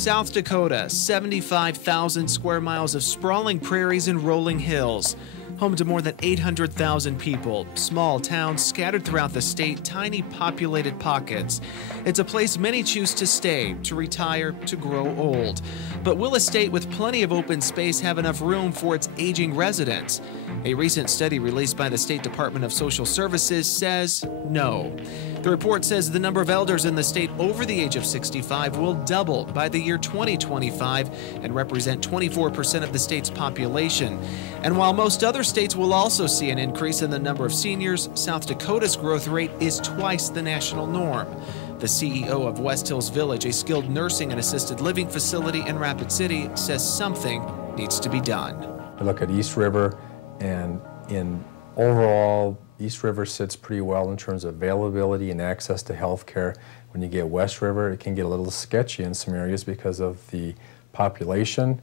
South Dakota, 75,000 square miles of sprawling prairies and rolling hills. Home to more than 800,000 people, small towns scattered throughout the state, tiny populated pockets. It's a place many choose to stay, to retire, to grow old. But will a state with plenty of open space have enough room for its aging residents? A recent study released by the State Department of Social Services says no. The report says the number of elders in the state over the age of 65 will double by the year 2025 and represent 24% of the state's population. And while most other states will also see an increase in the number of seniors, South Dakota's growth rate is twice the national norm. The CEO of West Hills Village, a skilled nursing and assisted living facility in Rapid City, says something needs to be done. I look at East River, and in overall, East River sits pretty well in terms of availability and access to health care. When you get West River, it can get a little sketchy in some areas because of the population,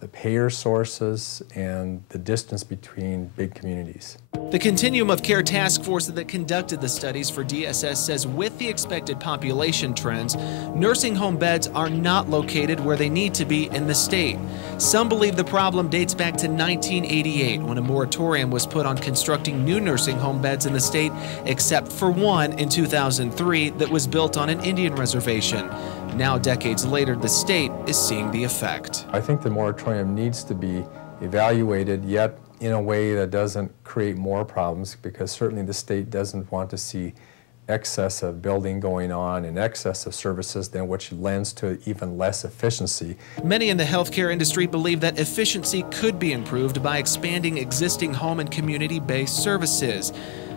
the payer sources, and the distance between big communities. The Continuum of Care Task Force that conducted the studies for DSS says with the expected population trends, nursing home beds are not located where they need to be in the state. Some believe the problem dates back to 1988 when a moratorium was put on constructing new nursing home beds in the state, except for one in 2003 that was built on an Indian reservation. Now, decades later, the state is seeing the effect. I think the moratorium needs to be evaluated, yet in a way that doesn't create more problems, because certainly the state doesn't want to see excess of building going on and excess of services, then which lends to even less efficiency. Many in the healthcare industry believe that efficiency could be improved by expanding existing home and community-based services.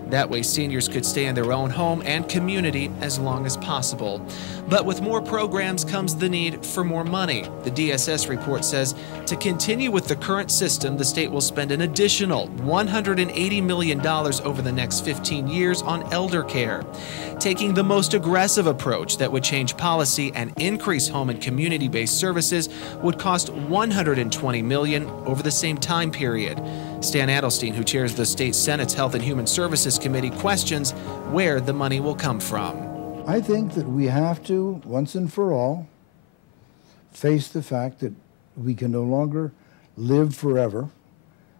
That way, seniors could stay in their own home and community as long as possible. But with more programs comes the need for more money. The DSS report says to continue with the current system, the state will spend an additional $180 million over the next 15 years on elder care. Taking the most aggressive approach that would change policy and increase home and community-based services would cost $120 million over the same time period. Stan Adelstein, who chairs the state Senate's Health and Human Services Committee, questions where the money will come from. I think that we have to, once and for all, face the fact that we can no longer live forever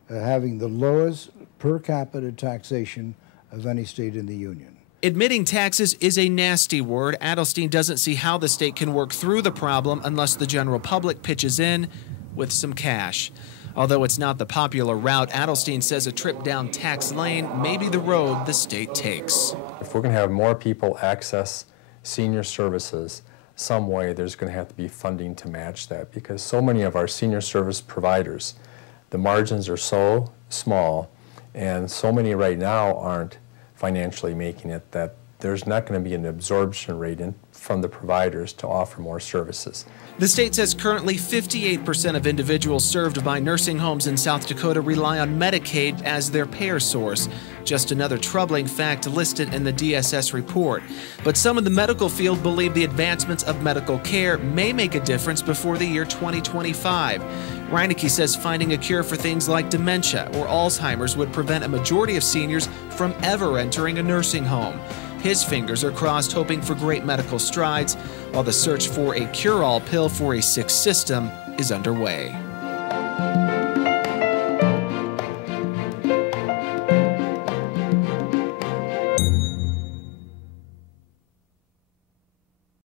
having the lowest per capita taxation of any state in the union. Admitting taxes is a nasty word. Adelstein doesn't see how the state can work through the problem unless the general public pitches in with some cash. Although it's not the popular route, Adelstein says a trip down tax lane may be the road the state takes. If we're going to have more people access senior services some way, there's going to have to be funding to match that, because so many of our senior service providers, the margins are so small, and so many right now aren't financially making it, that there's not going to be an absorption rate from the providers to offer more services. The state says currently 58% of individuals served by nursing homes in South Dakota rely on Medicaid as their payer source. Just another troubling fact listed in the DSS report. But some in the medical field believe the advancements of medical care may make a difference before the year 2025. Reinecke says finding a cure for things like dementia or Alzheimer's would prevent a majority of seniors from ever entering a nursing home. His fingers are crossed, hoping for great medical strides, while the search for a cure-all pill for a sick system is underway.